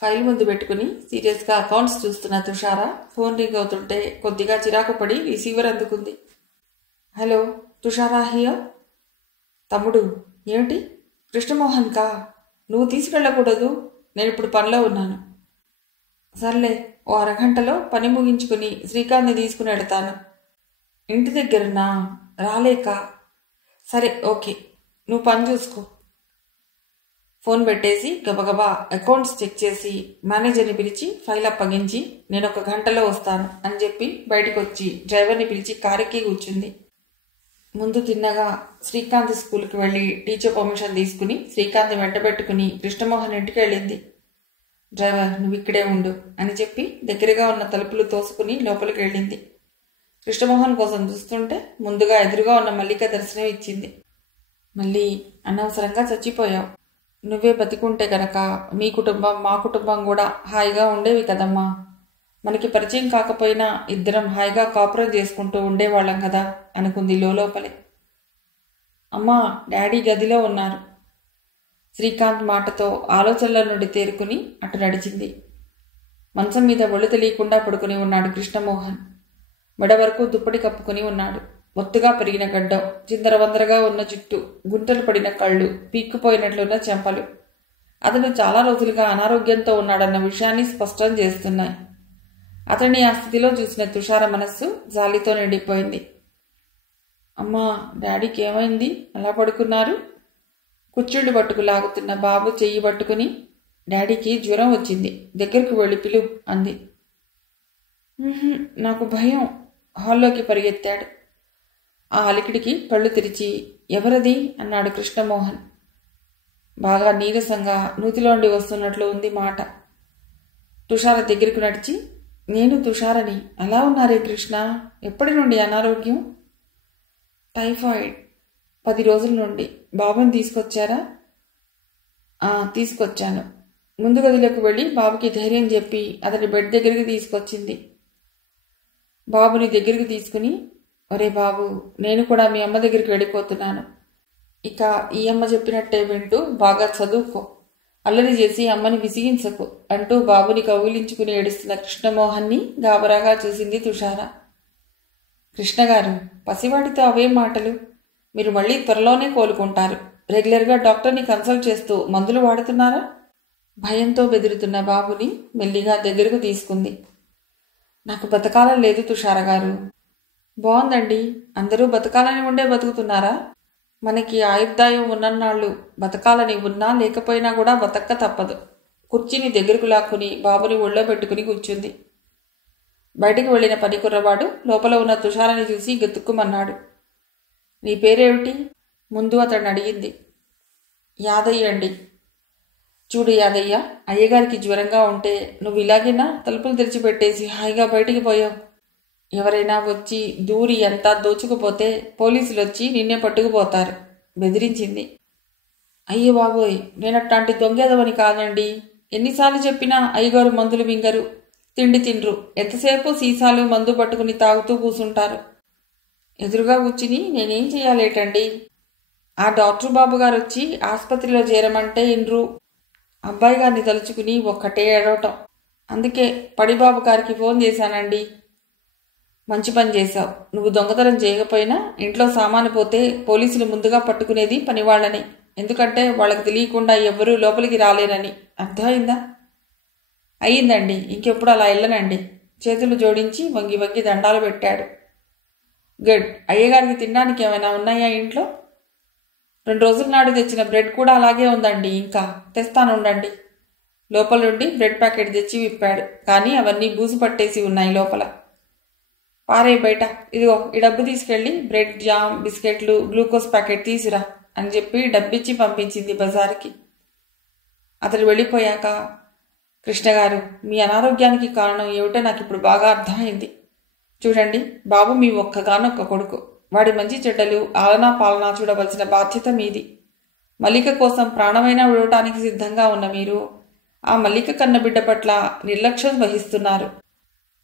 File ముందు పెట్టుకుని సీరియస్గా అకౌంట్స్ చూస్తున్న తుషార ఫోన్ రింగ్ అవుతుంటే కొద్దిగా చిరాకు పడి రిసీవర్ అందుకుంది. Hello, Tushara here. తమ్ముడు, ఏమిటి? కృష్ణమోహన్ కా? నువ్వు తీసుకెళ్ళకూడదు, నేను ఇప్పుడు పనిలో ఉన్నాను. సర్లే, ఓ అరగంటలో పని ముగించుకుని శ్రీకాంత్ని తీసుకుని వెడతాను. ఇంటి దగ్గరనా? రాలేక? సరే, ఓకే, నువ్వు పని చూసుకో. ఫోన్ పెట్టేసి గబగబా అకౌంట్స్ చెక్ చేసి మేనేజర్ని పిలిచి ఫైల్ అప్పగించి నేను 1 గంటలో వస్తాను అని చెప్పి బయటకు వచ్చి డ్రైవర్ని పిలిచి కారెక్కి కూర్చుంది. ముందు తిన్నగా శ్రీకాంత్ స్కూల్కి వెళ్ళి టీచర్ పర్మిషన్ తీసుకుని శ్రీకాంత్ వెంటబెట్టుకుని కృష్ణమోహన్ ఇంటికి వెళ్ళింది. డ్రైవర్, నువ్వు ఇక్కడే ఉండు అని చెప్పి దగ్గరగా ఉన్న తలుపులు తోసుకుని లోపలికి వెళ్ళింది. కృష్ణమోహన్ కోసం చూస్తుంటే ముందుగా ఎదురుగా ఉన్న మల్లిక దర్శనం ఇచ్చింది. మళ్ళీ అనవసరంగా చచ్చిపోయావు. నువ్వే బతికుంటే గనక మీ కుటుంబం మా కుటుంబం కూడా హాయిగా ఉండేవి కదమ్మా. మనకి పరిచయం కాకపోయినా ఇద్దరం హాయిగా కాపురం చేసుకుంటూ ఉండేవాళ్ళం కదా అనుకుంది లోపలే. అమ్మా, డాడీ గదిలో ఉన్నారు. శ్రీకాంత్ మాటతో ఆలోచనల నుండి తేరుకుని అటు నడిచింది. మంచం మీద ఒళ్ళు తెలియకుండా పడుకుని ఉన్నాడు కృష్ణమోహన్. మెడ వరకు దుప్పటి కప్పుకుని ఉన్నాడు. ఒత్తుగా పెరిగిన గడ్డం, చిందరవందరగా ఉన్న జుట్టు, గుంటలు పడిన కళ్ళు, పీక్కుపోయినట్లున్న చెంపలు అతను చాలా రోజులుగా అనారోగ్యంతో ఉన్నాడన్న విషయాన్ని స్పష్టం చేస్తున్నాయి. అతన్ని ఆ స్థితిలో చూసిన తుషార మనస్సు జాలితో నిండిపోయింది. అమ్మా, డాడీకి ఏమైంది? అలా పడుకున్నారు? కుర్చీళ్ళు పట్టుకు లాగుతున్న బాబు చెయ్యి పట్టుకుని, డాడీకి జ్వరం వచ్చింది, దగ్గరకు వెళ్ళి పిలు అంది. నాకు భయం. హాల్లోకి పరిగెత్తాడు. ఆ అలికిడికి కళ్ళు తెరిచి, ఎవరది అన్నాడు కృష్ణమోహన్. బాగా నీరసంగా నూతిలోండి వస్తున్నట్లు ఉంది మాట. తుషార దగ్గరకు నడిచి, నేను తుషారని. అలా ఉన్నారే కృష్ణ? ఎప్పటి నుండి అనారోగ్యం? టైఫాయిడ్. 10 రోజుల నుండి. బాబుని తీసుకొచ్చారా? తీసుకొచ్చాను. ముందు గదిలోకి వెళ్ళి బాబుకి ధైర్యం చెప్పి అతని బెడ్ దగ్గరికి తీసుకొచ్చింది. బాబుని దగ్గరికి తీసుకుని, ఒరే బాబు, నేను కూడా మీ అమ్మ దగ్గరికి వెళ్ళిపోతున్నాను. ఇక ఈ అమ్మ చెప్పినట్టే వింటూ బాగా చదువుకో, అల్లరి చేసి అమ్మని విసిగించకు అంటూ బాబుని కౌగిలించుకుని ఏడుస్తున్న కృష్ణమోహన్ని గాబరాగా చూసింది తుషార. కృష్ణగారు, పసివాడితో అవే మాటలు. మీరు మళ్ళీ త్వరలోనే కోలుకుంటారు. రెగ్యులర్గా డాక్టర్ని కన్సల్ట్ చేస్తూ మందులు వాడుతున్నారా? భయంతో బెదురుతున్న బాబుని మెల్లిగా దగ్గరకు తీసుకుంది. నాకు బతకాలని లేదు తుషార గారు. బాగుందండి, అందరూ బతకాలని ఉండే బతుకుతున్నారా? మనకి ఆయుర్దాయం ఉన్నన్నాళ్ళు బతకాలని ఉన్నా లేకపోయినా కూడా బతక్క తప్పదు. కుర్చీని దగ్గరకు లాక్కుని బాబుని ఒళ్ళో పెట్టుకుని కూర్చుంది. బయటికి వెళ్లిన పని కుర్రవాడు లోపల ఉన్న తుషారని చూసి గతుక్కుమన్నాడు. నీ పేరేమిటి? ముందు అతడిని అడిగింది. యాదయ్య అండి. చూడు యాదయ్య, అయ్యగారికి జ్వరంగా ఉంటే నువ్వు ఇలాగేనా తలుపులు తెరిచిపెట్టేసి హాయిగా బయటికి పోయావు? ఎవరైనా వచ్చి దూరి అంతా దోచుకుపోతే పోలీసులు వచ్చి నిన్నే పట్టుకుపోతారు బెదిరించింది. అయ్యో బాబోయ్, నేనట్లాంటి దొంగేదవని కాదండి. ఎన్నిసార్లు చెప్పినా అయ్యగారు మందులు మింగరు, తిండి తిండ్రు, ఎంతసేపు సీసాలు మందు పట్టుకుని తాగుతూ కూసుంటారు. ఎదురుగా కూర్చుని నేనేం చెయ్యాలేటండి? ఆ డాక్టర్ బాబు గారు వచ్చి ఆసుపత్రిలో చేరమంటే ఇండ్రు. అబ్బాయి గారిని తలుచుకుని ఒక్కటే ఏడవటం. అందుకే పడిబాబు గారికి ఫోన్ చేశానండి. మంచి పని చేశావు. నువ్వు దొంగతనం చేయకపోయినా ఇంట్లో సామాను పోతే పోలీసులు ముందుగా పట్టుకునేది పనివాళ్లనే. ఎందుకంటే వాళ్ళకి తెలియకుండా ఎవ్వరూ లోపలికి రాలేరని. అర్థమైందా? అయ్యిందండి, ఇంకెప్పుడు అలా వెళ్ళనండి. చేతులు జోడించి వంగి వంగి దండాలు పెట్టాడు. గుడ్. అయ్యగారికి తినడానికి ఏమైనా ఉన్నాయా ఇంట్లో? 2 రోజుల నాడు తెచ్చిన బ్రెడ్ కూడా అలాగే ఉందండి. ఇంకా తెస్తానుండండి. లోపల నుండి బ్రెడ్ ప్యాకెట్ తెచ్చి విప్పాడు. కానీ అవన్నీ బూజు పట్టేసి ఉన్నాయి లోపల. పారే బయట. ఇదిగో ఈ డబ్బు తీసుకెళ్ళి బ్రెడ్, జామ్, బిస్కెట్లు, గ్లూకోజ్ ప్యాకెట్ తీసురా అని చెప్పి డబ్బిచ్చి పంపించింది బజార్కి. అతడు వెళ్ళిపోయాక, కృష్ణగారు, మీ అనారోగ్యానికి కారణం ఏమిటో నాకు ఇప్పుడు బాగా అర్థమైంది. చూడండి, బాబు మీ ఒక్కగానొక్క కొడుకు. వాడి మంచి చెడ్డలు ఆలనా పాలనా చూడవలసిన బాధ్యత మీది. మల్లిక కోసం ప్రాణమైనా విడవటానికి సిద్ధంగా ఉన్న మీరు ఆ మల్లిక కన్నబిడ్డ పట్ల నిర్లక్ష్యం వహిస్తున్నారు.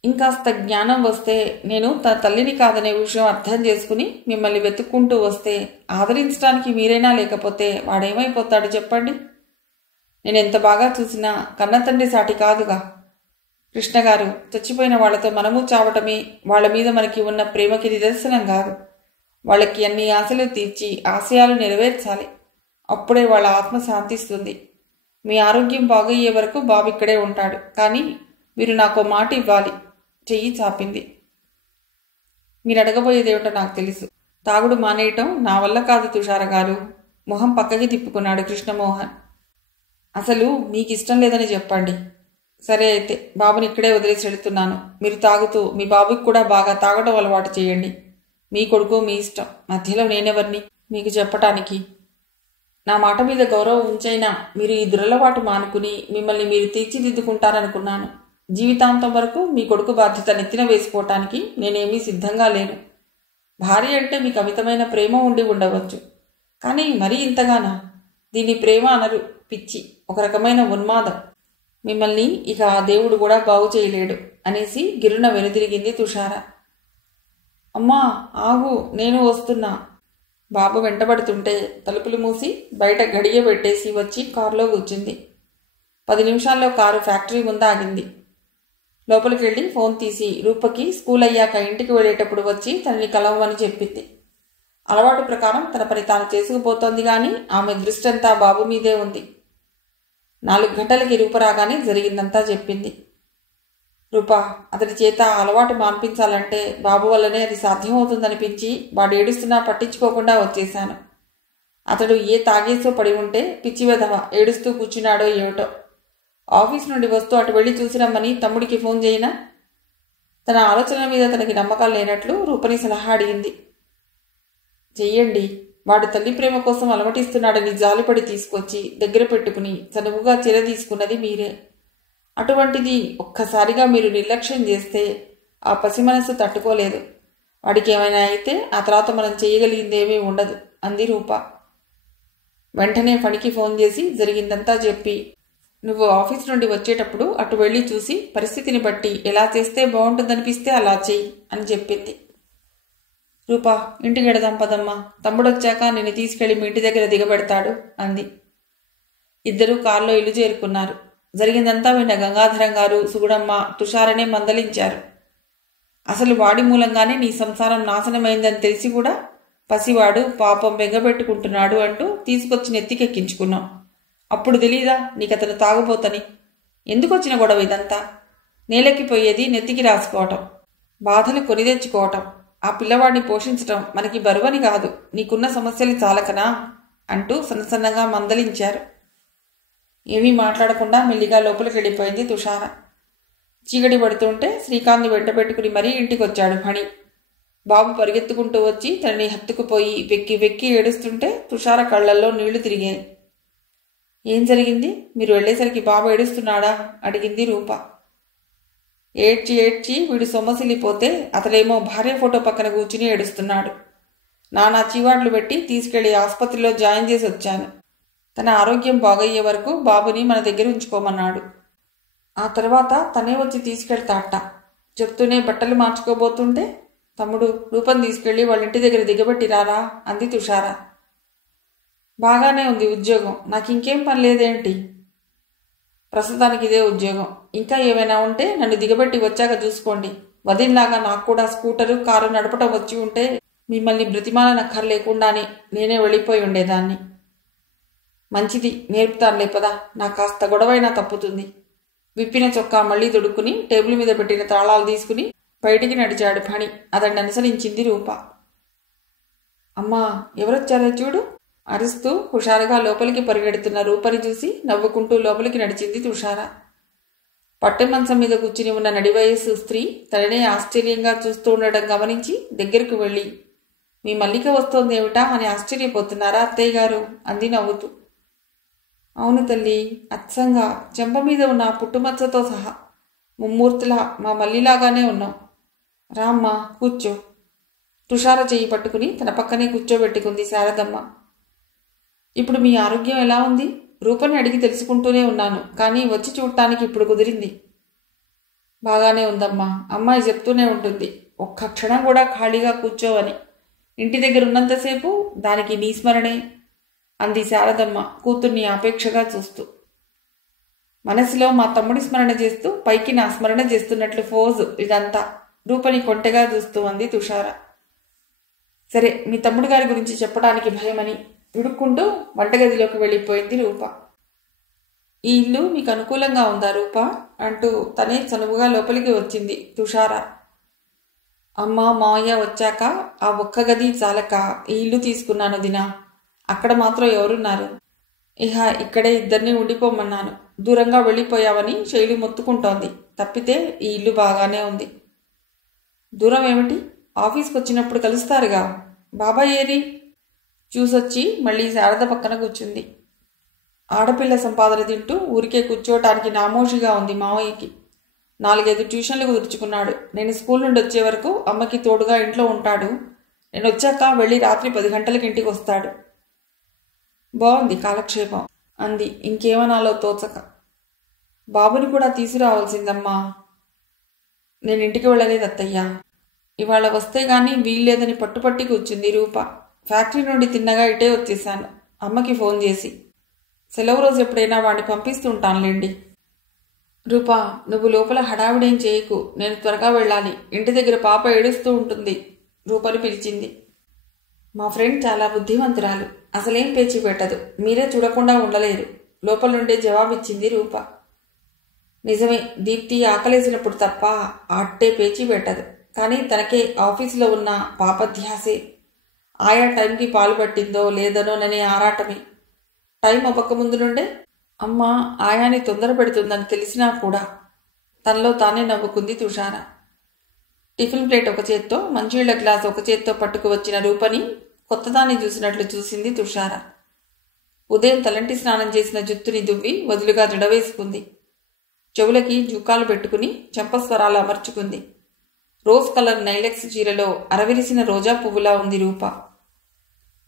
ఇంకాస్త జ్ఞానం వస్తే, నేను తన తల్లిని కాదనే విషయం అర్థం చేసుకుని మిమ్మల్ని వెతుక్కుంటూ వస్తే ఆదరించడానికి మీరైనా లేకపోతే వాడేమైపోతాడు చెప్పండి? నేనెంత బాగా చూసినా కన్నతండ్రి సాటి కాదుగా. కృష్ణగారు, చచ్చిపోయిన వాళ్లతో మనము చావటమే వాళ్ల మీద మనకి ఉన్న ప్రేమకి నిదర్శనం కాదు. వాళ్ళకి అన్ని ఆశలు తీర్చి ఆశయాలు నెరవేర్చాలి. అప్పుడే వాళ్ళ ఆత్మ శాంతిస్తుంది. మీ ఆరోగ్యం బాగయ్యే వరకు బాబు ఇక్కడే ఉంటాడు. కానీ మీరు నాకు మాట ఇవ్వాలి. చెయ్యి చాపింది. మీరు అడగబోయేదేమిటో నాకు తెలుసు. తాగుడు మానేయటం నా వల్ల కాదు తుషార గారు. మొహం పక్కకి తిప్పుకున్నాడు కృష్ణమోహన్. అసలు మీకిష్టం లేదని చెప్పండి. సరే అయితే బాబుని ఇక్కడే వదిలేసి వెళుతున్నాను. మీరు తాగుతూ మీ బాబుకి కూడా బాగా తాగటం అలవాటు చేయండి. మీ కొడుకు మీ ఇష్టం. మధ్యలో నేనెవరిని మీకు చెప్పటానికి? నా మాట మీద గౌరవం ఉంచైనా మీరు ఈ దురలవాటు మానుకుని మిమ్మల్ని మీరు తీర్చిదిద్దుకుంటారనుకున్నాను. జీవితాంతం వరకు మీ కొడుకు బాధ్యత నెత్తిన వేసుకోవటానికి నేనేమీ సిద్ధంగా లేను. భార్య అంటే మీకు అమితమైన ప్రేమ ఉండి ఉండవచ్చు. కానీ మరీ ఇంతగానా? దీన్ని ప్రేమ అనరు, పిచ్చి, ఒక రకమైన ఉన్మాదం. మిమ్మల్ని ఇక ఆ దేవుడు కూడా బాగు చేయలేడు అనేసి గిరున వెనుదిరిగింది తుషార. అమ్మా ఆగు, నేను వస్తున్నా. బాబు వెంటబడుతుంటే తలుపులు మూసి బయట గడియ పెట్టేసి వచ్చి కారులో కూర్చుంది. 10 నిమిషాల్లో కారు ఫ్యాక్టరీ ముందు ఆగింది. లోపలికి వెళ్ళి ఫోన్ తీసి రూపకి స్కూల్ అయ్యాక ఇంటికి వెళ్ళేటప్పుడు వచ్చి తనని కలవమని చెప్పింది. అలవాటు ప్రకారం తన పని తాను చేసుకుపోతోంది గాని ఆమె దృష్టంతా బాబు మీదే ఉంది. 4 గంటలకి రూప రాగానే జరిగిందంతా చెప్పింది. రూపా, అతడి చేత అలవాటు మాన్పించాలంటే బాబు వల్లనే అది సాధ్యమవుతుందనిపించి వాడు ఏడుస్తున్నా పట్టించుకోకుండా వచ్చేశాను. అతడు ఏ తాగేసో పడి ఉంటే పిచ్చి వెధవ ఏడుస్తూ కూర్చున్నాడో ఏమిటో. ఆఫీస్ నుండి వస్తూ అటు వెళ్ళి చూసిరమ్మని తమ్ముడికి ఫోన్ చేయనా? తన ఆలోచనల మీద తనకి నమ్మకాలు లేనట్లు రూపని సలహా అడిగింది. చెయ్యండి. వాడు తల్లి ప్రేమ కోసం అలమటిస్తున్నాడని జాలిపడి తీసుకొచ్చి దగ్గర పెట్టుకుని చనువుగా చీర తీసుకున్నది మీరే. అటువంటిది ఒక్కసారిగా మీరు నిర్లక్ష్యం చేస్తే ఆ పసి మనసు తట్టుకోలేదు. వాడికి ఏమైనా అయితే ఆ తర్వాత మనం చేయగలిగిందేమీ ఉండదు అంది రూప. వెంటనే ఫణికి ఫోన్ చేసి జరిగిందంతా చెప్పి, నువ్వు ఆఫీస్ నుండి వచ్చేటప్పుడు అటు వెళ్ళి చూసి పరిస్థితిని బట్టి ఎలా చేస్తే బాగుంటుందనిపిస్తే అలా చెయ్యి అని చెప్పింది. రూపా, ఇంటికి వెడదాం పదమ్మా. తమ్ముడొచ్చాక నిన్ను తీసుకెళ్లి మీ ఇంటి దగ్గర దిగబెడతాడు అంది. ఇద్దరూ కారులో ఇల్లు చేరుకున్నారు. జరిగిందంతా విన్న గంగాధరం గారు, సుగుడమ్మ, తుషారనే మందలించారు. అసలు వాడి మూలంగానే నీ సంసారం నాశనమైందని తెలిసి కూడా పసివాడు పాపం బెంగపెట్టుకుంటున్నాడు అంటూ తీసుకొచ్చి నెత్తికెక్కించుకున్నాం. అప్పుడు తెలీదా నీకతను తాగుపోతని? ఎందుకొచ్చిన గొడవ ఇదంతా? నేలెక్కిపోయేది నెత్తికి రాసుకోవటం, బాధలు కొని తెచ్చుకోవటం, ఆ పిల్లవాడిని పోషించటం మనకి బరువని కాదు. నీకున్న సమస్యలు చాలకనా అంటూ సన్నసన్నగా మందలించారు. ఏమీ మాట్లాడకుండా మెల్లిగా లోపలికి వెళ్ళిపోయింది తుషార. చీకటి పడుతుంటే శ్రీకాంత్ వెంట పెట్టుకుని మరీ ఇంటికొచ్చాడు ఫణి. బాబు పరిగెత్తుకుంటూ వచ్చి తనని హత్తుకుపోయి వెక్కి వెక్కి ఏడుస్తుంటే తుషార కళ్లల్లో నీళ్లు తిరిగాయి. ఏం జరిగింది? మీరు వెళ్లేసరికి బాబు ఏడుస్తున్నాడా అడిగింది రూప. ఏడ్చి ఏడ్చి వీడు సొమ్మసిల్లిపోతే అతడేమో భార్య ఫోటో పక్కన కూర్చుని ఏడుస్తున్నాడు. నానా చీవాట్లు పెట్టి తీసుకెళ్లి ఆసుపత్రిలో జాయిన్ చేసి వచ్చాను. తన ఆరోగ్యం బాగయ్యే వరకు బాబుని మన దగ్గర ఉంచుకోమన్నాడు. ఆ తర్వాత తనే వచ్చి తీసుకెళ్తాట. చెప్తూనే బట్టలు మార్చుకోబోతుంటే, తమ్ముడు, రూపం తీసుకెళ్లి వాళ్ళ ఇంటి దగ్గర దిగబెట్టి రారా అంది తుషార. బాగానే ఉంది ఉద్యోగం, నాకు ఇంకేం పని లేదేంటి? ప్రస్తుతానికి ఇదే ఉద్యోగం. ఇంకా ఏమైనా ఉంటే నన్ను దిగబెట్టి వచ్చాక చూసుకోండి. వదినలాగా నాకు కూడా స్కూటరు, కారు నడపటం వచ్చి ఉంటే మిమ్మల్ని బ్రతిమాలనక్కర్లేకుండానే నేనే వెళ్ళిపోయి ఉండేదాన్ని. మంచిది, నేర్పుతానులే పదా. నాకు కాస్త గొడవైనా తప్పుతుంది. విప్పిన చొక్కా మళ్లీ తొడుక్కుని టేబుల్ మీద పెట్టిన తాళాలు తీసుకుని బయటికి నడిచాడు ఫణి. అతన్ని అనుసరించింది రూప. అమ్మా, ఎవరొచ్చారో చూడు అరుస్తూ హుషారుగా లోపలికి పరిగెడుతున్న రూపని చూసి నవ్వుకుంటూ లోపలికి నడిచింది తుషార. పట్టె మంచం మీద కూర్చుని ఉన్న నడివయస్సు స్త్రీ తననే ఆశ్చర్యంగా చూస్తూ ఉండడం గమనించి దగ్గరకు వెళ్ళి, మీ మల్లిక వస్తోందేమిటా అని ఆశ్చర్యపోతున్నారా అత్తయ్య గారు అంది నవ్వుతూ. అవును తల్లి, అచ్చంగా చెంప మీద ఉన్న పుట్టుమచ్చతో సహా ముమ్మూర్తిలా మా మల్లిలాగానే ఉన్నాం. రామ్మా కూర్చో. తుషార చెయ్యి పట్టుకుని తన పక్కనే కూర్చోబెట్టుకుంది శారదమ్మ. ఇప్పుడు మీ ఆరోగ్యం ఎలా ఉంది? రూపని అడిగి తెలుసుకుంటూనే ఉన్నాను, కానీ వచ్చి చూడటానికి ఇప్పుడు కుదిరింది. బాగానే ఉందమ్మా. అమ్మాయి చెప్తూనే ఉంటుంది ఒక్క క్షణం కూడా ఖాళీగా కూర్చోవని. ఇంటి దగ్గర ఉన్నంతసేపు దానికి నీ స్మరణే అంది శారదమ్మ కూతుర్ని ఆపేక్షగా చూస్తూ. మనసులో మా తమ్ముడి స్మరణ చేస్తూ పైకి నా స్మరణ చేస్తున్నట్లు ఫోజు ఇదంతా. రూపని కొంటెగా చూస్తూ అంది తుషార. సరే, మీ తమ్ముడు గారి గురించి చెప్పడానికి భయమని విడుక్కుంటూ వంటగదిలోకి వెళ్ళిపోయింది రూప. ఈ ఇల్లు మీకు అనుకూలంగా ఉందా రూప అంటూ తనే చనువుగా లోపలికి వచ్చింది తుషార. అమ్మ మావయ్య వచ్చాక ఆ ఒక్క గది చాలక ఈ ఇల్లు తీసుకున్నాను దినా. అక్కడ మాత్రం ఎవరున్నారు? ఇహ ఇక్కడే ఇద్దరిని ఉండిపోమన్నాను. దూరంగా వెళ్ళిపోయావని శైలి మొత్తుకుంటోంది. తప్పితే ఈ ఇల్లు బాగానే ఉంది. దూరం ఏమిటి? ఆఫీస్కి వచ్చినప్పుడు కలుస్తారుగా. బాబాయ్ ఏరి? చూసొచ్చి మళ్ళీ శారద పక్కన కూర్చుంది. ఆడపిల్ల సంపాదన తింటూ ఊరికే కూర్చోటానికి నామోషిగా ఉంది మావయ్యకి. 4-5 ట్యూషన్లు కుదుర్చుకున్నాడు. నేను స్కూల్ నుండి వచ్చే వరకు అమ్మకి తోడుగా ఇంట్లో ఉంటాడు. నేను వచ్చాక వెళ్ళి రాత్రి 10 గంటలకు ఇంటికి వస్తాడు. బాగుంది కాలక్షేపం అంది ఇంకేమనాలో తోచక. బాబుని కూడా తీసుకురావాల్సిందమ్మా. నేను ఇంటికి వెళ్ళలేదు అత్తయ్యా. ఇవాళ వస్తే గానీ వీల్లేదని పట్టుపట్టి కూర్చుంది రూప. ఫ్యాక్టరీ నుండి తిన్నగా ఇటే వచ్చేశాను అమ్మకి ఫోన్ చేసి. సెలవు రోజు ఎప్పుడైనా వాడిని పంపిస్తుంటానులేండి. రూపా, నువ్వు లోపల హడావిడేం చేయకు. నేను త్వరగా వెళ్ళాలి. ఇంటి దగ్గర పాప ఏడుస్తూ ఉంటుంది రూపని పిలిచింది. మా ఫ్రెండ్ చాలా బుద్ధిమంతురాలు. అసలేం పేచి పెట్టదు. మీరే చూడకుండా ఉండలేరు. లోపల నుండే జవాబిచ్చింది రూప. నిజమే, దీప్తి ఆకలేసినప్పుడు తప్ప అట్టే పేచి పెట్టదు. కానీ తనకే ఆఫీసులో ఉన్న పాప ధ్యాసే. ఆయా టైంకి పాలు పట్టిందో లేదనోననే ఆరాటమే. టైం అవ్వకముందు నుండే అమ్మ ఆయాని తొందర పెడుతుందని తెలిసినా కూడా తనలో తానే నవ్వుకుంది తుషార. టిఫిన్ ప్లేట్ ఒక చేత్తో, మంచినీళ్ల గ్లాస్ ఒక చేత్తో పట్టుకు వచ్చిన రూపని కొత్తదాన్ని చూసినట్లు చూసింది తుషార. ఉదయం తలంటి స్నానం చేసిన జుత్తుని దువ్వి వదులుగా జడవేసుకుంది. చెవులకి జూకాలు పెట్టుకుని చెంపస్వరాలు అమర్చుకుంది. రోజ్ కలర్ నైలెక్స్ చీరలో అరవిరిసిన రోజా పువ్వులా ఉంది రూప.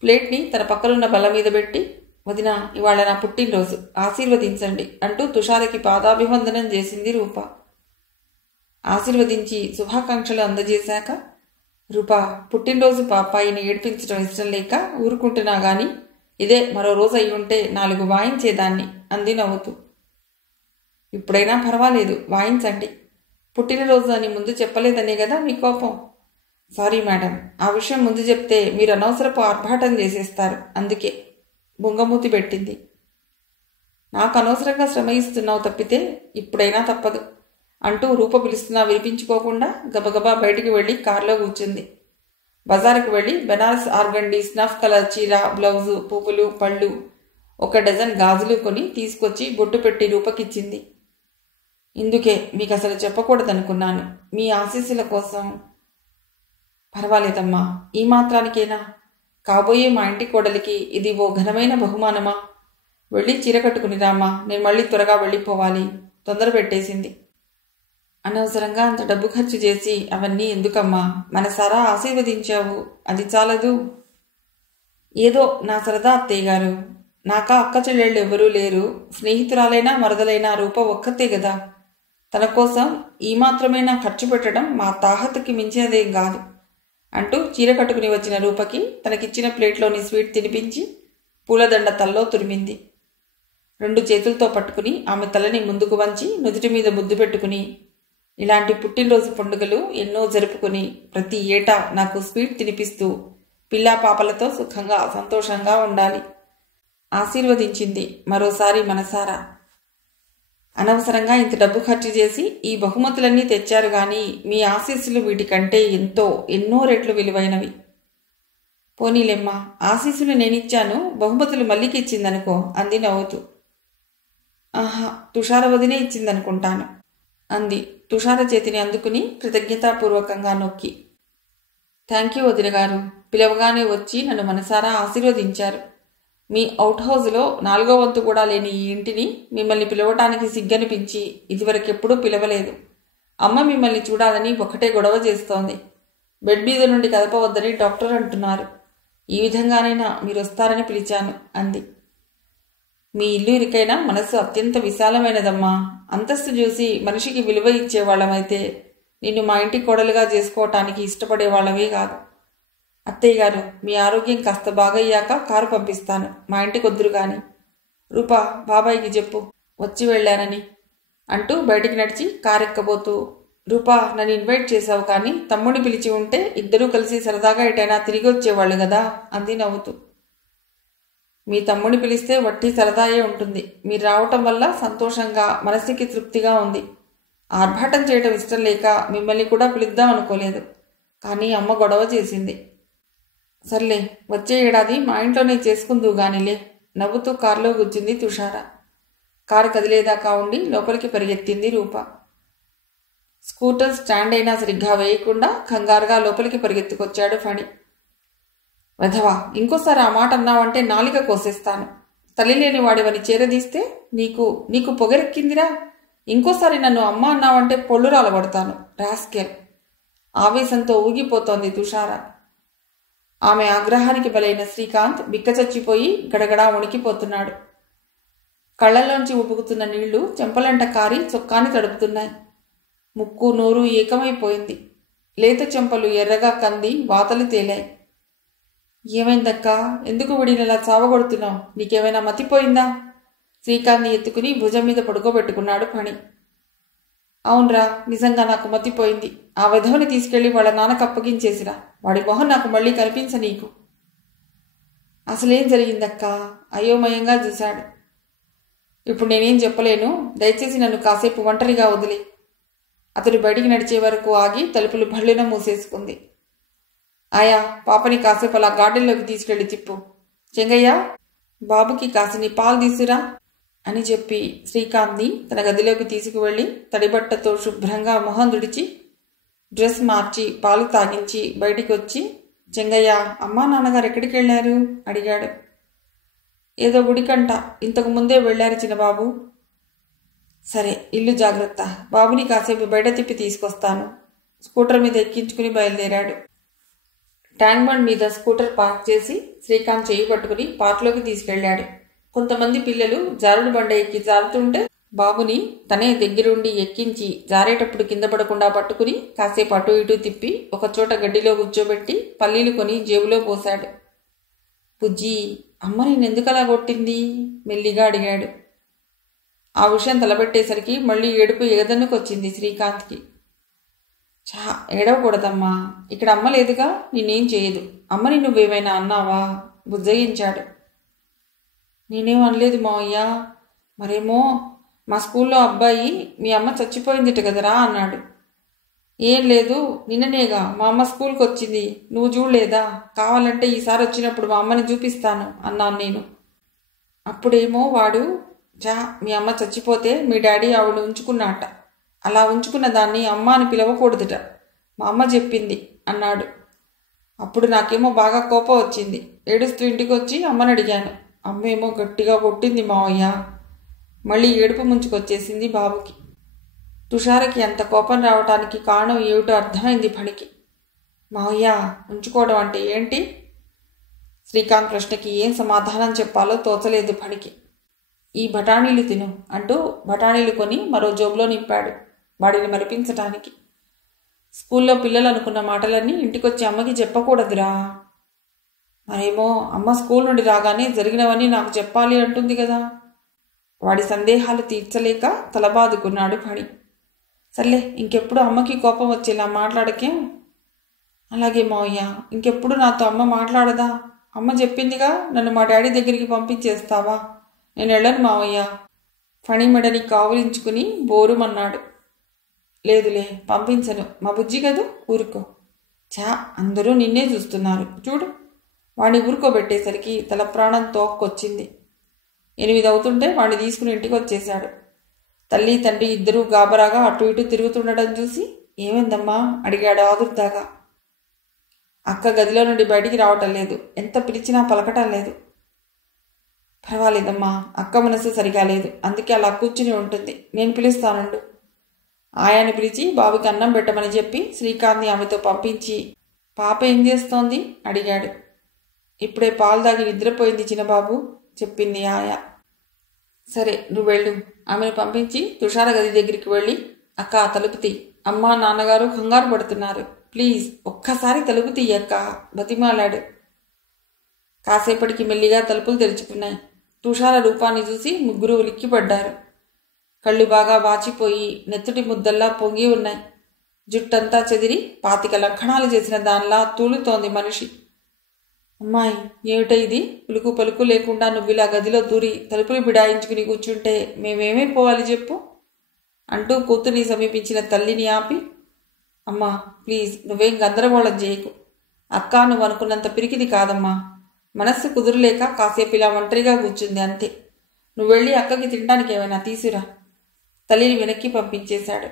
ప్లేట్ని తన పక్కనున్న బల్ల మీద పెట్టి, వదిన ఇవాళ నా పుట్టినరోజు, ఆశీర్వదించండి అంటూ తుషారకి పాదాభివందనం చేసింది రూప. ఆశీర్వదించి శుభాకాంక్షలు అందజేశాక, రూపా, పుట్టినరోజు పాపాయిని ఏడ్పించడం ఇష్టం లేక ఊరుకుంటున్నా గాని ఇదే మరో రోజు అయి ఉంటే 4 వాయించేదాన్ని అంది నవ్వుతూ. ఇప్పుడైనా పర్వాలేదు, వాయించండి. పుట్టినరోజు అని ముందు చెప్పలేదనే కదా మీ కోపం? సారీ మేడం, ఆ విషయం ముందు చెప్తే మీరు అనవసరపు ఆర్భాటం చేసేస్తారు. అందుకే బొంగమూతి పెట్టింది. నాకు అనవసరంగా శ్రమ ఇస్తున్నావు తప్పితే ఇప్పుడైనా తప్పదు అంటూ రూప పిలుస్తున్నా వినిపించుకోకుండా గబగబా బయటికి వెళ్ళి కారులో కూర్చుంది. బజారుకు వెళ్ళి బెనారస్ ఆర్గండి స్నఫ్ కలర్ చీర, బ్లౌజు, పువ్వులు, పళ్ళు, 1 డజన్ గాజులు కొని తీసుకొచ్చి బొట్టు పెట్టి రూపకిచ్చింది. ఇందుకే మీకు అసలు చెప్పకూడదనుకున్నాను. మీ ఆశీస్సుల కోసం. పర్వాలేదమ్మా, ఈ మాత్రానికేనా? కాబోయే మా ఇంటి కోడలికి ఇది ఓ ఘనమైన బహుమానమా? వెళ్ళి చీర కట్టుకుని రామా, నేను మళ్ళీ త్వరగా వెళ్ళిపోవాలి. తొందర పెట్టేసింది. అనవసరంగా అంత డబ్బు ఖర్చు చేసి అవన్నీ ఎందుకమ్మా? మనసారా ఆశీర్వదించావు, అది చాలదు. ఏదో నా సరదా అత్తయ్య గారు. నాకా అక్క చెల్లెళ్ళు ఎవరూ లేరు. స్నేహితురాలైనా మరదలైనా రూప ఒక్కతే గదా. తన కోసం ఈ మాత్రమైనా ఖర్చు పెట్టడం మా తాహతకి మించినదేం కాదు అంటూ చీర కట్టుకుని వచ్చిన రూపకి తనకిచ్చిన ప్లేట్లోని స్వీట్ తినిపించి పూలదండ తల్లో తురిమింది. 2 చేతులతో పట్టుకుని ఆమె తలని ముందుకు వంచి నుదుటి మీద ముద్దు పెట్టుకుని, ఇలాంటి పుట్టినరోజు పండుగలు ఎన్నో జరుపుకుని ప్రతి ఏటా నాకు స్వీట్ తినిపిస్తూ పిల్లా పాపలతో సుఖంగా సంతోషంగా ఉండాలి ఆశీర్వదించింది మరోసారి మనసారా. అనవసరంగా ఇంత డబ్బు ఖర్చు చేసి ఈ బహుమతులన్నీ తెచ్చారు గాని మీ ఆశీస్సులు వీటికంటే ఎన్నో రెట్లు విలువైనవి. పోనీలెమ్మా, ఆశీస్సులు నేనిచ్చాను, బహుమతులు మల్లికి ఇచ్చిందనుకో అంది నవ్వుతూ. ఆహా, తుషార వదినే ఇచ్చిందనుకుంటాను అంది తుషార చేతిని అందుకుని కృతజ్ఞతాపూర్వకంగా నొక్కి. థ్యాంక్ యూ వదిన గారు. పిలవగానే వచ్చి నన్ను మనసారా ఆశీర్వదించారు. మీ అవుట్ హౌస్లో 4వ వంతు కూడా లేని ఈ ఇంటిని మిమ్మల్ని పిలవటానికి సిగ్గనిపించి ఇదివరకెప్పుడూ పిలవలేదు. అమ్మ మిమ్మల్ని చూడాలని ఒకటే గొడవ చేస్తోంది. బెడ్ మీద నుండి కదపవద్దని డాక్టర్ అంటున్నారు. ఈ విధంగానైనా మీరు వస్తారని పిలిచాను అంది. మీ ఇల్లు ఇరికైనా మనస్సు అత్యంత విశాలమైనదమ్మా. అంతస్తు చూసి మనిషికి విలువ ఇచ్చేవాళ్ళమైతే నిన్ను మా ఇంటి కోడలుగా చేసుకోవటానికి ఇష్టపడేవాళ్ళమే కాదు. అత్తయ్య గారు, మీ ఆరోగ్యం కాస్త బాగయ్యాక కారు పంపిస్తాను. మా ఇంటికి వద్దురు గాని. రూపా, బాబాయికి చెప్పు వచ్చి వెళ్ళానని అంటూ బయటికి నడిచి కారెక్కబోతూ, రూపా, నన్ను ఇన్వైట్ చేశావు కానీ తమ్ముడిని పిలిచి ఉంటే ఇద్దరూ కలిసి సరదాగా ఎటైనా తిరిగి వచ్చేవాళ్ళు కదా అంది నవ్వుతూ. మీ తమ్ముడిని పిలిస్తే వట్టి సరదాయే ఉంటుంది. మీరు రావటం వల్ల సంతోషంగా మనసుకి తృప్తిగా ఉంది. ఆర్భాటం చేయటం ఇష్టం లేక మిమ్మల్ని కూడా పిలుద్దాం అనుకోలేదు. కానీ అమ్మ గొడవ చేసింది. సర్లే, వచ్చే ఏడాది మా ఇంట్లోనే చేసుకుందువు గానిలే నవ్వుతూ కారులో కూర్చుంది తుషార. కారు కదిలేదాకా ఉండి లోపలికి పరిగెత్తింది రూప. స్కూటర్ స్టాండ్ అయినా సరిగ్గా వేయకుండా కంగారుగా లోపలికి పరిగెత్తుకొచ్చాడు ఫణి. వెధవా, ఇంకోసారి ఆ మాట అన్నావంటే నాలిక కోసేస్తాను. తల్లి లేని వాడివని చేరదీస్తే నీకు పొగరెక్కిందిరా. ఇంకోసారి నన్ను అమ్మ అన్నావంటే పొళ్ళు రాలగొడతాను. రాస్కెల్. ఆవేశంతో ఊగిపోతోంది తుషార. ఆమె ఆగ్రహానికి బలైన శ్రీకాంత్ బిక్కచచ్చిపోయి గడగడా వణికిపోతున్నాడు. కళ్లలోంచి ఉబుకుతున్న నీళ్లు చెంపలంట కారి చొక్కాని తడుపుతున్నాయి. ముక్కు నోరు ఏకమైపోయింది. లేత చెంపలు ఎర్రగా కంది వాతలు తేలాయి. ఏమైందక్కా, ఎందుకు విడినలా చావగొడుతున్నావు? నీకేమైనా మతిపోయిందా? శ్రీకాంత్ని ఎత్తుకుని భుజం మీద పడుకోబెట్టుకున్నాడు ఫణి. అవునరా, నిజంగా నాకు మతిపోయింది. ఆ విధవని తీసుకెళ్లి వాళ్ళ నాన్నకు అప్పగించేసిరా. వాడి మొహం నాకు మళ్ళీ కనిపించ నీకు. అసలేం జరిగిందక్కా? అయోమయంగా చూశాడు. ఇప్పుడు నేనేం చెప్పలేను. దయచేసి నన్ను కాసేపు ఒంటరిగా వదిలే. అతడు బయటికి నడిచే వరకు ఆగి తలుపులు భళ్ళున మూసేసుకుంది. ఆయా, పాపని కాసేపు అలా గార్డెన్లోకి తీసుకెళ్లి తిప్పు. చెంగయ్య, బాబుకి కాసిని పాలు తీసురా అని చెప్పి శ్రీకాంత్ని తన గదిలోకి తీసుకువెళ్లి తడిబట్టతో శుభ్రంగా మొహం దుడిచి డ్రెస్ మార్చి పాలు తాగించి బయటికి వచ్చి, చెంగయ్య, అమ్మా నాన్నగారు ఎక్కడికి వెళ్ళారు అడిగాడు. ఏదో గుడికంట, ఇంతకు ముందే వెళ్ళారు చిన్నబాబు. సరే, ఇల్లు జాగ్రత్త. బాబుని కాసేపు బయట తిప్పి తీసుకొస్తాను. స్కూటర్ మీద ఎక్కించుకుని బయలుదేరాడు. ట్యాంక్ బండ్ మీద స్కూటర్ పార్క్ చేసి శ్రీకాంత్ చేయి పట్టుకుని పార్క్లోకి తీసుకెళ్లాడు. కొంతమంది పిల్లలు జారుడు బండ ఎక్కి జారుతుంటే బాబుని తనే దగ్గరుండి ఎక్కించి జారేటప్పుడు కింద పడకుండా పట్టుకుని కాసేపు అటు ఇటు తిప్పి ఒకచోట గడ్డిలో కూర్చోబెట్టి పల్లీలు కొని జేబులో పోశాడు. బుజ్జి, అమ్మ నేనెందుకలా కొట్టింది మెల్లిగా అడిగాడు. ఆ విషయం తలబెట్టేసరికి మళ్ళీ ఏడుపు ఎగదన్నుకొచ్చింది శ్రీకాంత్కి. ఏడవకూడదమ్మా, ఇక్కడ అమ్మ లేదుగా, నేనేం చేయదు. అమ్మని నువ్వేమైనా అన్నావా? బుజ్జగించాడు. నేనేం అనలేదు మావయ్య. మరేమో మా స్కూల్లో అబ్బాయి మీ అమ్మ చచ్చిపోయిందిట కదరా అన్నాడు. ఏం లేదు, నిన్ననేగా మా అమ్మ స్కూల్కి వచ్చింది. నువ్వు చూడలేదా? కావాలంటే ఈసారి వచ్చినప్పుడు మా అమ్మని చూపిస్తాను అన్నాను నేను. అప్పుడేమో వాడు, మీ అమ్మ చచ్చిపోతే మీ డాడీ ఆవిడ ఉంచుకున్నట. అలా ఉంచుకున్న దాన్ని అమ్మ అని పిలవకూడదుట, మా అమ్మ చెప్పింది అన్నాడు. అప్పుడు నాకేమో బాగా కోపం వచ్చింది. ఏడుస్తూ ఇంటికి వచ్చి అమ్మని అడిగాను. అమ్మేమో గట్టిగా కొట్టింది మావయ్య. మళ్ళీ ఏడుపు ముంచుకొచ్చేసింది బాబుకి. తుషారకి అంత కోపం రావటానికి కారణం ఏమిటో అర్థమైంది ఫణికి. మావయ్య, ఉంచుకోవడం అంటే ఏంటి? శ్రీకాంత్ ప్రశ్నకి ఏం సమాధానం చెప్పాలో తోచలేదు ఫణికి. ఈ బఠానీలు తిను అంటూ బఠానీలు కొని మరో జోబులో నింపాడు, వాడిని మరిపించటానికి. స్కూల్లో పిల్లలు అనుకున్న మాటలన్నీ ఇంటికొచ్చి అమ్మకి చెప్పకూడదురా. మరేమో అమ్మ స్కూల్ నుండి రాగానే జరిగినవన్నీ నాకు చెప్పాలి అంటుంది కదా. వాడి సందేహాలు తీర్చలేక తలబాదుకున్నాడు ఫణి. సర్లే, ఇంకెప్పుడు అమ్మకి కోపం వచ్చేలా మాట్లాడకేం? అలాగే మావయ్య, ఇంకెప్పుడు నాతో అమ్మ మాట్లాడదా? అమ్మ చెప్పిందిగా, నన్ను మా డాడీ దగ్గరికి పంపించేస్తావా? నేను వెళ్ళను మావయ్య. ఫణి మెడని కావులించుకుని బోరుమన్నాడు. లేదులే, పంపించను. మా బుజ్జి కదూ, ఊరుకో. అందరూ నిన్నే చూస్తున్నారు చూడు. వాడిని ఊరుకోబెట్టేసరికి తల ప్రాణం తోక్కొచ్చింది. 8 అవుతుంటే వాడిని తీసుకుని ఇంటికి వచ్చేశాడు. తల్లి తండ్రి ఇద్దరూ గాబరాగా అటు ఇటు తిరుగుతుండడం చూసి, ఏమైందమ్మా అడిగాడు ఆదుర్దాగా. అక్క గదిలో నుండి బయటికి రావటం లేదు. ఎంత పిలిచినా పలకటం లేదు. పర్వాలేదమ్మా, అక్క మనసు సరిగా లేదు, అందుకే అలా కూర్చుని ఉంటుంది. నేను పిలుస్తానుండు. ఆయాని పిలిచి బాబుకి అన్నం పెట్టమని చెప్పి శ్రీకాంత్ని ఆమెతో పంపించి, పాప ఏం చేస్తోంది అడిగాడు. ఇప్పుడే పాలు దాగి నిద్రపోయింది చిన్నబాబు చెప్పింది ఆయా. సరే, నువ్వు వెళ్ళు. ఆమెను పంపించి తుషార గది దగ్గరికి వెళ్ళి, అక్క తలుపు తీ, అమ్మా నాన్నగారు కంగారు పడుతున్నారు, ప్లీజ్ ఒక్కసారి తలుపు తీయక్క బతిమాలాడు. కాసేపటికి మెల్లిగా తలుపులు తెరుచుకున్నాయి. తుషార రూపాన్ని చూసి ముగ్గురు ఉలిక్కిపడ్డారు. కళ్ళు బాగా వాచిపోయి నెత్తుటి ముద్దల్లా పొంగి ఉన్నాయి. జుట్టంతా చెదిరి 25 లక్షణాలు చేసిన దానిలా తూలుతోంది మనిషి. అమ్మాయి, ఏమిట ఇది? ఉలుకు పలుకు లేకుండా నువ్విలా గదిలో దూరి తలుపులు బిడాయించుకుని కూర్చుంటే మేమేమైపోవాలి చెప్పు అంటూ కూతుర్ని సమీపించిన తల్లిని ఆపి, అమ్మా ప్లీజ్, నువ్వేం గందరగోళం చేయకు. అక్క నువ్వు అనుకున్నంత పిరికిది కాదమ్మా. మనస్సు కుదురులేక కాసేపు ఇలా ఒంటరిగా కూర్చుంది అంతే. నువ్వు వెళ్ళి అక్కకి తినడానికి ఏమైనా తీసురా. తల్లిని వెనక్కి పంపించేశాడు.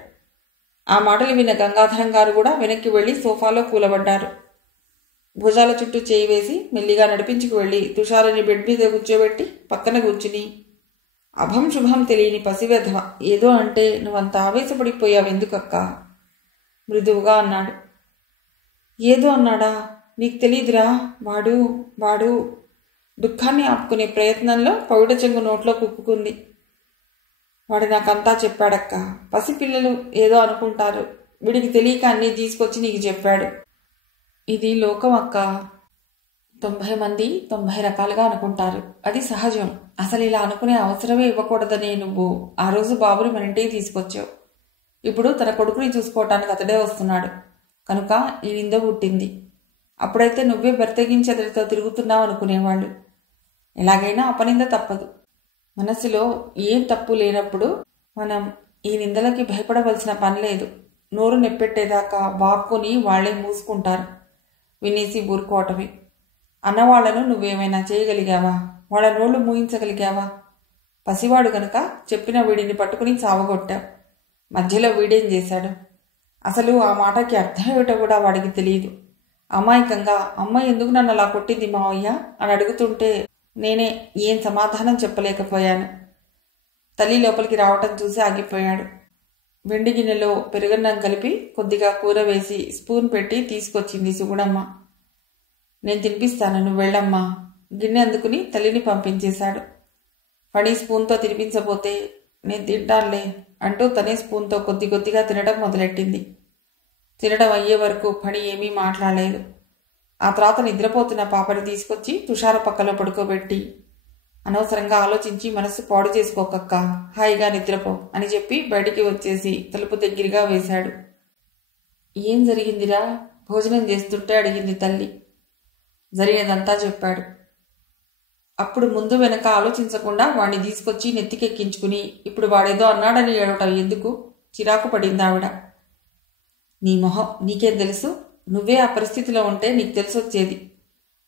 ఆ మాటలు విన్న గంగాధరం గారు కూడా వెనక్కి వెళ్ళి సోఫాలో కూలబడ్డారు. భుజాల చుట్టూ చేయి వేసి మెల్లిగా నడిపించుకు వెళ్ళి తుషారుని బెడ్ మీద కూర్చోబెట్టి పక్కన కూర్చుని, అభం శుభం తెలియని పసివెధవ ఏదో అంటే నువ్వంత ఆవేశపడిపోయావు ఎందుకక్క? మృదువుగా అన్నాడు. ఏదో అన్నాడా? నీకు తెలీదురా. వాడు వాడు దుఃఖాన్ని ఆపుకునే ప్రయత్నంలో పౌడ చెంగు నోట్లో కుక్కుకుంది. వాడు నాకంతా చెప్పాడక్క. పసిపిల్లలు ఏదో అనుకుంటారు. వీడికి తెలియక అన్నీ తీసుకొచ్చి నీకు చెప్పాడు. ఇది లోకం అక్క. 90 మంది 90 రకాలుగా అనుకుంటారు. అది సహజం. అసలు ఇలా అనుకునే అవసరమే ఇవ్వకూడదనే నువ్వు ఆ రోజు బాబుని మన ఇంటికి తీసుకొచ్చావు. ఇప్పుడు తన కొడుకుని చూసుకోవటానికి అతడే వస్తున్నాడు కనుక ఈ నింద పుట్టింది. అప్పుడైతే నువ్వే బెర్తగించి అతడితో తిరుగుతున్నావు అనుకునేవాళ్ళు. ఎలాగైనా అపనింద తప్పదు. మనసులో ఏం తప్పు లేనప్పుడు మనం ఈ నిందలకి భయపడవలసిన పని లేదు. నోరు నెప్పెట్టేదాకా వాక్కుని వాళ్లే మూసుకుంటారు. వినేసి ఊరుకోవటమే. అన్నవాళ్లను నువ్వేమైనా చేయగలిగావా? వాళ్ళ నోళ్లు మూయించగలిగావా? పసివాడు గనుక చెప్పిన వీడిని పట్టుకుని సావగొట్టావు. మధ్యలో వీడేం చేశాడు? అసలు ఆ మాటకి అర్థం ఏమిటో కూడా వాడికి తెలియదు. అమాయకంగా అమ్మ ఎందుకు నన్ను అలా కొట్టింది మావయ్య అని అడుగుతుంటే నేనే ఏం సమాధానం చెప్పలేకపోయాను. తల్లి లోపలికి రావటం చూసి ఆగిపోయాడు. వెండి గిన్నెలో పెరుగన్నం కలిపి కొద్దిగా కూర వేసి స్పూన్ పెట్టి తీసుకొచ్చింది సుగుణమ్మ. నేను తినిపిస్తాను, నువ్వు వెళ్ళమ్మా. గిన్నె అందుకుని తల్లిని పంపించేశాడు. ఫణి స్పూన్తో తినిపించబోతే నేను తింటానులే అంటూ తనే స్పూన్తో కొద్ది కొద్దిగా తినడం మొదలెట్టింది. తినడం అయ్యే వరకు ఫణి ఏమీ మాట్లాడలేదు. ఆ తర్వాత నిద్రపోతున్న పాపని తీసుకొచ్చి తుషార పక్కలో పడుకోబెట్టి, అనవసరంగా ఆలోచించి మనస్సు పాడు చేసుకోకక్క, హాయిగా నిద్రపో అని చెప్పి బయటికి వచ్చేసి తలుపు దగ్గరగా వేశాడు. ఏం జరిగిందిరా? భోజనం చేస్తుంటే అడిగింది తల్లి. జరిగినదంతా చెప్పాడు. అప్పుడు ముందు వెనక ఆలోచించకుండా వాణ్ణి తీసుకొచ్చి నెత్తికెక్కించుకుని ఇప్పుడు వాడేదో అన్నాడని ఏడవటం ఎందుకు? చిరాకు పడింది ఆవిడ. నీ మొహం, నీకేం తెలుసు? నువ్వే ఆ పరిస్థితిలో ఉంటే నీకు తెలిసొచ్చేది.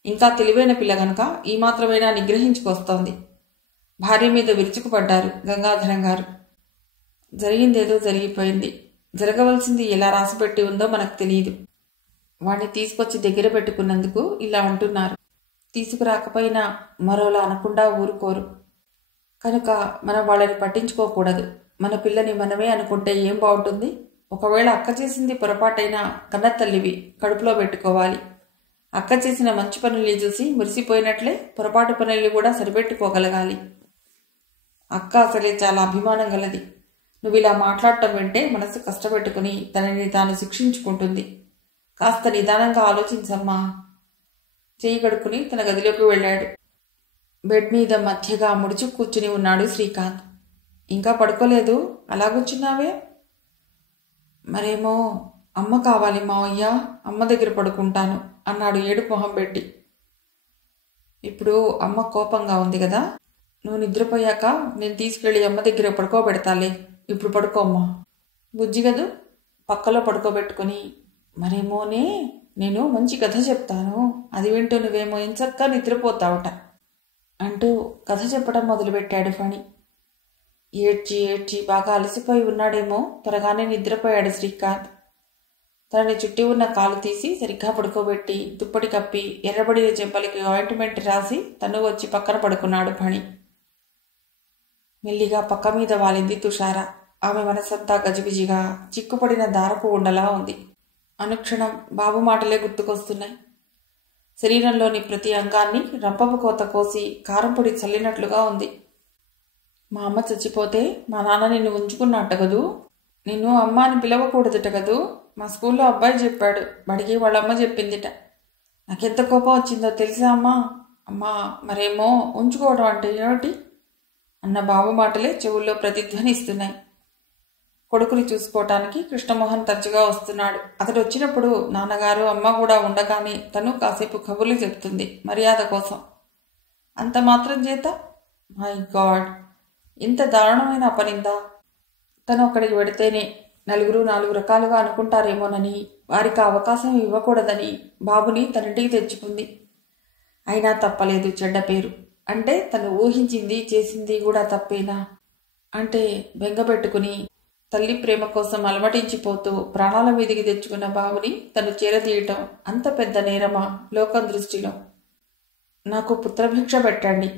ఇంకా తెలివైన పిల్ల గనుక ఈ మాత్రమైనా నిగ్రహించుకొస్తోంది. భార్య మీద విరుచుకుపడ్డారు గంగాధరం గారు. జరిగిందేదో జరిగిపోయింది. జరగవలసింది ఎలా రాసిపెట్టి ఉందో మనకు తెలియదు. వాణ్ణి తీసుకొచ్చి దగ్గర పెట్టుకున్నందుకు ఇలా అంటున్నారు. తీసుకురాకపోయినా మరోలా అనకుండా ఊరుకోరు. కనుక మనం వాళ్ళని పట్టించుకోకూడదు. మన పిల్లని మనమే అనుకుంటే ఏం బాగుంటుంది? ఒకవేళ అక్క చేసింది పొరపాటైనా కన్నతల్లివి కడుపులో పెట్టుకోవాలి. అక్క చేసిన మంచి పనుల్ని చూసి మురిసిపోయినట్లే పొరపాటు పనుల్ని కూడా సరిపెట్టుకోగలగాలి. అక్క అసలే చాలా అభిమానం గలది. నువ్వు ఇలా మాట్లాడటం వింటే మనసు కష్టపెట్టుకుని తనని తాను శిక్షించుకుంటుంది. కాస్త నిదానంగా ఆలోచించమ్మా. చెయ్యి కడుక్కుని తన గదిలోకి వెళ్ళాడు. బెడ్ మీద మధ్యగా ముడుచు కూర్చుని ఉన్నాడు శ్రీకాంత్. ఇంకా పడుకోలేదు, అలా కూర్చున్నావే? మరేమో అమ్మ కావాలి మావయ్య, అమ్మ దగ్గర పడుకుంటాను అన్నాడు ఏడుపు మొహం పెట్టి. ఇప్పుడు అమ్మ కోపంగా ఉంది కదా, నువ్వు నిద్రపోయాక నేను తీసుకెళ్ళి అమ్మ దగ్గర పడుకోబెడతాలే. ఇప్పుడు పడుకోమ్మా. బుజ్జి గదు పక్కలో పడుకోబెట్టుకుని, మరేమోనే నేను మంచి కథ చెప్తాను, అది వింటూ నువ్వేమో ఎంచక్కా నిద్రపోతావుట అంటూ కథ చెప్పడం మొదలుపెట్టాడు ఫణి. ఏడ్చి ఏడ్చి బాగా అలసిపోయి ఉన్నాడేమో, త్వరగానే నిద్రపోయాడు శ్రీకాంత్. తనని చుట్టి ఉన్న కాలు తీసి సరిగ్గా పడుకోబెట్టి దుప్పటి కప్పి ఎర్రబడిన చెంపలకి ఆయింట్మెంట్ రాసి తను వచ్చి పక్కన పడుకున్నాడు ఫణి. మెల్లిగా పక్క మీద వాలింది తుషార. ఆమె మనసంతా గజిబిజిగా చిక్కుపడిన దారపు ఉండలా ఉంది. అనుక్షణం బాబు మాటలే గుర్తుకొస్తున్నాయి. శరీరంలోని ప్రతి అంగాన్ని రంపపు కోత కోసి కారంపొడి చల్లినట్లుగా ఉంది. మా అమ్మ చచ్చిపోతే మా నాన్న నిన్ను ఉంచుకున్నట్ట కదూ, నిన్ను అమ్మ అని పిలవకూడదుట కదూ, మా స్కూల్లో అబ్బాయి చెప్పాడు, బడికి వాళ్ళమ్మ చెప్పిందిట. నాకెంత కోపం వచ్చిందో తెలుసా అమ్మా? అమ్మా మరేమో ఉంచుకోవడం అంటే ఏమిటి అన్న బాబు మాటలే చెవుల్లో ప్రతిధ్వనిస్తున్నాయి. కొడుకుని చూసుకోవటానికి కృష్ణమోహన్ తరచుగా వస్తున్నాడు. అతడు వచ్చినప్పుడు నాన్నగారు అమ్మ కూడా ఉండగానే తను కాసేపు కబుర్లు చెప్తుంది మర్యాద కోసం. అంత మాత్రం చేత మై గాడ్, ఇంత దారుణమైన అపనిందా? తను అక్కడికి వెడితేనే నలుగురు 4 రకాలుగా అనుకుంటారేమోనని, వారికి అవకాశం ఇవ్వకూడదని బాబుని తనింటికి తెచ్చుకుంది. అయినా తప్పలేదు చెడ్డ పేరు. అంటే తను ఊహించింది చేసింది కూడా తప్పేనా? అంటే బెంగపెట్టుకుని తల్లి ప్రేమ కోసం అలమటించిపోతూ ప్రాణాల మీదికి తెచ్చుకున్న బాబుని తను చేరదీయటం అంత పెద్ద నేరమా లోకం దృష్టిలో? నాకు పుత్రభిక్ష పెట్టండి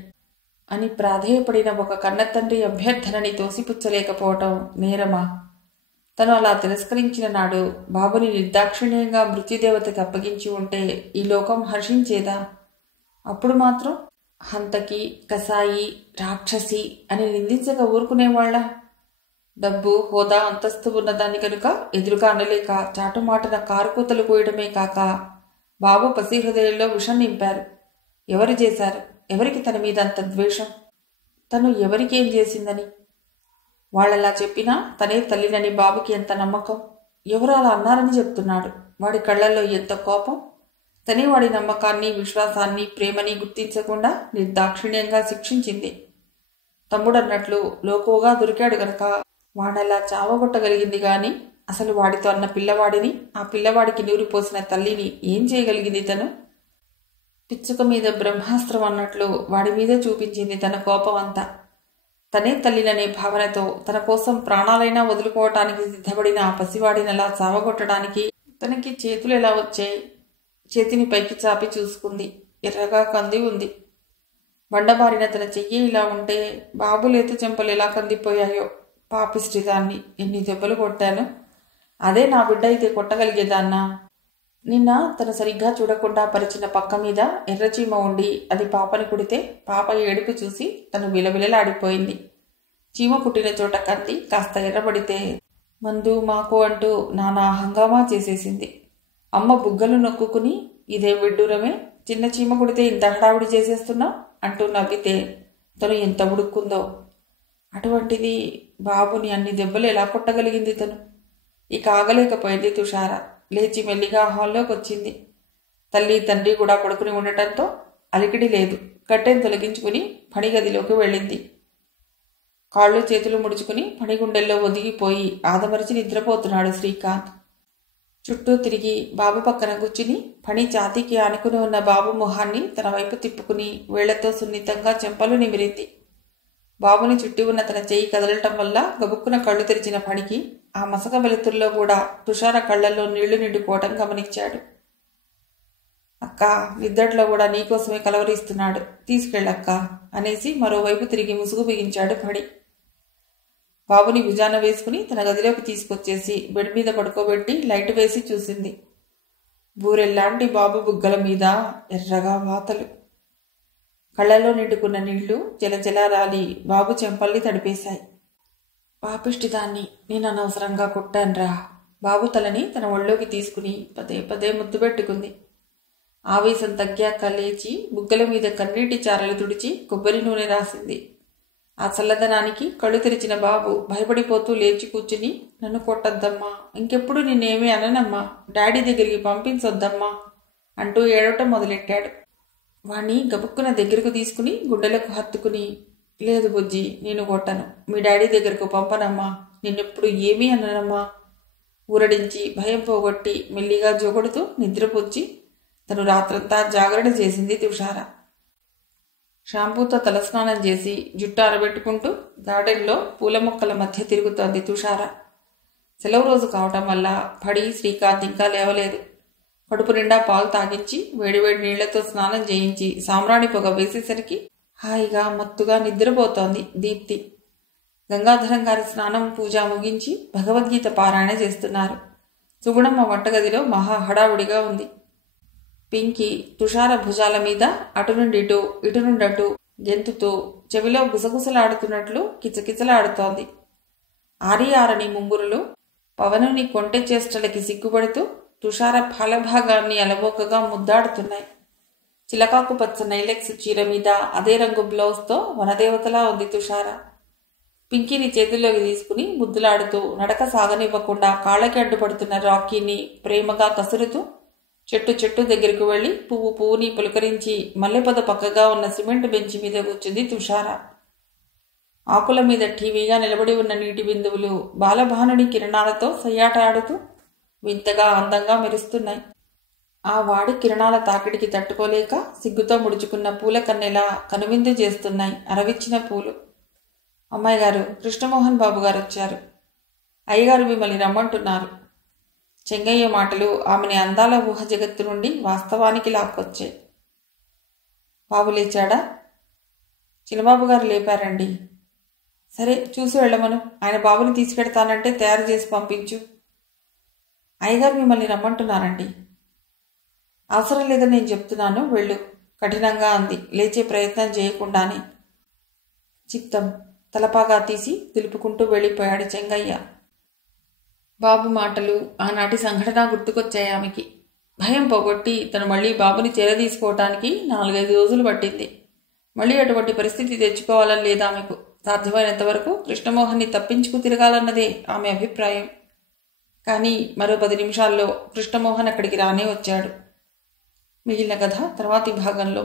అని ప్రాధేయపడిన ఒక కన్నతండ్రి అభ్యర్థనని తోసిపుచ్చలేకపోవటం నేరమా? తను అలా తిరస్కరించిన నాడు బాబుని నిర్దాక్షిణ్యంగా మృత్యుదేవతకి అప్పగించి ఉంటే ఈ లోకం హర్షించేదా? అప్పుడు మాత్రం హంతకి, కసాయి, రాక్షసి అని నిందించక ఊరుకునేవాళ్ళ? డబ్బు, హోదా, అంతస్తు ఉన్నదాన్ని కనుక ఎదురుగా అనలేక చాటుమాటన కారుకూతలు కోయడమే కాక బాబు పసి హృదయంలో విషం నింపారు. ఎవరు చేశారు? ఎవరికి తన మీద అంత ద్వేషం? తను ఎవరికేం చేసిందని? వాళ్ళలా చెప్పినా తనే తల్లినని బాబుకి ఎంత నమ్మకం? ఎవరు అలా అన్నారని చెప్తున్నాడు? వాడి కళ్లల్లో ఎంత కోపం! తనే వాడి నమ్మకాన్ని, విశ్వాసాన్ని, ప్రేమని గుర్తించకుండా నిర్దాక్షిణ్యంగా శిక్షించింది. తమ్ముడన్నట్లు లోకువగా దొరికాడు గనక వాడలా చావగొట్టగలిగింది గాని అసలు వాడితో అన్న పిల్లవాడిని, ఆ పిల్లవాడికి నీరు పోసిన తల్లిని ఏం చేయగలిగింది తను? పిచ్చుక మీద బ్రహ్మాస్త్రం అన్నట్లు వాడి మీదే చూపించింది తన కోపం అంతా. తనే తల్లిననే భావనతో తన కోసం ప్రాణాలైనా వదులుకోవటానికి సిద్ధపడిన ఆ పసివాడినలా చావగొట్టడానికి తనకి చేతులు ఎలా వచ్చాయి? చేతిని పైకి చాపి చూసుకుంది. ఎర్రగా కంది ఉంది. బండబారిన తన చెయ్యి ఇలా ఉంటే బాబు లేత చెంపలు ఎలా కందిపోయాయో. పాపిష్టిదాన్ని, ఎన్ని దెబ్బలు కొట్టాను. అదే నా బిడ్డ అయితే కొట్టగలిగేదాన్నా? నిన్న తను సరిగ్గా చూడకుండా పరిచిన పక్క మీద ఎర్రచీమ ఉండి అది పాపని కుడితే పాప ఏడుపు చూసి తను విలవిలలాడిపోయింది. చీమ కుట్టిన చోట కంది కాస్త ఎర్రబడితే మందు మాకు అంటూ నానా హంగామా చేసేసింది. అమ్మ బుగ్గలు నొక్కుని ఇదే విడ్డూరమే, చిన్న చీమ కుడితే ఇంత హడావుడి చేసేస్తున్నా అంటూ నవ్వితే తను ఎంత ఉడుక్కుందో. అటువంటిది బాబుని అన్ని దెబ్బలు ఎలా కొట్టగలిగింది తను? ఇక ఆగలేకపోయింది తుషార. లేచి మెల్లిగా హాల్లోకి వచ్చింది. తల్లి తండ్రి కూడా పడుకుని ఉండటంతో అలికిడి లేదు. కట్టెను తొలగించుకుని పనిగదిలోకి వెళ్ళింది. కాళ్ళు చేతులు ముడుచుకుని పనిగుండెల్లో ఒదిగిపోయి ఆదమరిచి నిద్రపోతున్నాడు శ్రీకాంత్. చుట్టూ తిరిగి బాబు పక్కన కూర్చుని పని ఛాతీకి ఆనుకుని ఉన్న బాబు మొహాన్ని తన వైపు తిప్పుకుని వేళ్లతో సున్నితంగా చెంపలు నిమిరింది. బాబుని చుట్టి ఉన్న తన చెయ్యి కదలటం వల్ల గబుక్కున కళ్ళు తెరిచిన పనికి ఆ మసక వెలుతుల్లో కూడా తుషార కళ్లల్లో నీళ్లు నిండుకోవటం గమనించాడు. అక్క, నిద్దట్లో కూడా నీకోసమే కలవరిస్తున్నాడు, తీసుకెళ్ళక్క అనేసి మరోవైపు తిరిగి ముసుగు బిగించాడు పడి. బాబుని భుజాన వేసుకుని తన గదిలోకి తీసుకొచ్చేసి బెడ్ మీద పడుకోబెట్టి లైట్ వేసి చూసింది. బూరెల్లాంటి బాబు బుగ్గల మీద ఎర్రగా వాతలు. కళ్లలో నిండుకున్న నీళ్లు జలజలా రాలి బాబు చెంపల్ని తడిపేశాయి. పాపిష్టిదాన్ని, నేను అనవసరంగా కొట్టాన్రా. బాబు తలని తన ఒళ్ళోకి తీసుకుని పదే పదే ముద్దు పెట్టుకుంది. ఆవేశం తగ్గాక లేచి బుగ్గల మీద కన్నీటి చారలు తుడిచి కొబ్బరి నూనె రాసింది. ఆ చల్లదనానికి కళ్ళు తెరిచిన బాబు భయపడిపోతూ లేచి కూర్చుని, నన్ను కొట్టద్దమ్మా, ఇంకెప్పుడు నిన్నేమీ అననమ్మా, డాడీ దగ్గరికి పంపించొద్దమ్మా అంటూ ఏడవటం మొదలెట్టాడు. వాణ్ణి గబుక్కున దగ్గరకు తీసుకుని గుండెలకు హత్తుకుని, లేదు బుజ్జి, నేను కొట్టను, మీ డాడీ దగ్గరకు పంపనమ్మా, నిన్నెప్పుడు ఏమీ అననమ్మా ఊరడించి భయం పోగొట్టి మెల్లిగా జోగొడుతూ నిద్రపుచ్చి తను రాత్రంతా జాగరణ చేసింది తుషార. షాంపూతో తలస్నానం చేసి జుట్టు ఆరబెట్టుకుంటూ గార్డెన్లో పూల మొక్కల మధ్య తిరుగుతోంది తుషార. సెలవు రోజు కావటం వల్ల పడి శ్రీకాంత్ ఇంకా లేవలేదు. కడుపు నిండా పాలు తాగించి వేడివేడి నీళ్లతో స్నానం చేయించి సామ్రాణి పొగ వేసేసరికి హాయిగా మత్తుగా నిద్రపోతోంది దీప్తి. గంగాధరం గారి స్నానం పూజ ముగించి భగవద్గీత పారాయణ చేస్తున్నారు. సుగుణమ్మ వంటగదిలో మహా హడావుడిగా ఉంది. పింకీ తుషార భుజాల మీద అటు నుండి ఇటు, ఇటు నుండి అటు గెంతుతూ చెవిలో గుసగుసలాడుతున్నట్లు కిచకిచలాడుతోంది. ఆరియారని ముంగురులు పవనుని కొంటె చేష్టలకి సిగ్గుపడుతూ తుషార ఫలభాగాన్ని అలవోకగా ముద్దాడుతున్నాయి. చిలకాకు పచ్చ నైలెక్స్ చీర మీద అదే రంగు బ్లౌజ్తో వనదేవతలా ఉంది తుషార. పింకీని చేతుల్లోకి తీసుకుని ముద్దులాడుతూ నడక సాగనివ్వకుండా కాళ్ళకి అడ్డుపడుతున్న రాకీని ప్రేమగా కసురుతూ చెట్టు దగ్గరకు వెళ్లి పువ్వుని పులకరించి మల్లెపొద పక్కగా ఉన్న సిమెంట్ బెంచి మీద కూర్చుంది తుషార. ఆకుల మీద టీవీగా నిలబడి ఉన్న నీటి బిందువులు బాలభానుని కిరణాలతో సయ్యాట ఆడుతూ వింతగా అందంగా మెరుస్తున్నాయి. ఆ వాడి కిరణాల తాకిడికి తట్టుకోలేక సిగ్గుతో ముడుచుకున్న పూల కన్నెలా కనువిందు చేస్తున్నాయి అరవిచ్చిన పూలు. అమ్మాయి గారు, కృష్ణమోహన్ బాబు గారు వచ్చారు. అయ్యగారు మిమ్మల్ని రమ్మంటున్నారు. చెంగయ్య మాటలు ఆమెని అందాల ఊహ జగత్తు నుండి వాస్తవానికి లాక్కొచ్చాయి. బాబు లేచాడా? చిన్నబాబు గారు లేపారండి. సరే, చూసి వెళ్ళమను. ఆయన బాబుని తీసుకెడతానంటే తయారు చేసి పంపించు. అయ్యగారు మిమ్మల్ని రమ్మంటున్నారండి. అవసరం లేదని నేను చెప్తున్నాను, వెళ్ళు, కఠినంగా అంది లేచే ప్రయత్నం చేయకుండానే. చిత్తం తలపాగా తీసి దులుపుకుంటూ వెళ్ళిపోయాడు చెంగయ్య. బాబు మాటలు, ఆనాటి సంఘటన గుర్తుకొచ్చాయి ఆమెకి. భయం పోగొట్టి తను మళ్ళీ బాబుని చేరదీసుకోవటానికి 4-5 రోజులు పట్టింది. మళ్ళీ అటువంటి పరిస్థితి తెచ్చుకోవాలని లేదు ఆమెకు. సాధ్యమైనంతవరకు కృష్ణమోహన్ని తప్పించుకు తిరగాలన్నదే ఆమె అభిప్రాయం. కానీ మరో 10 నిమిషాల్లో కృష్ణమోహన్ అక్కడికి రానే వచ్చాడు. మిగిలిన కథ తర్వాతి భాగంలో.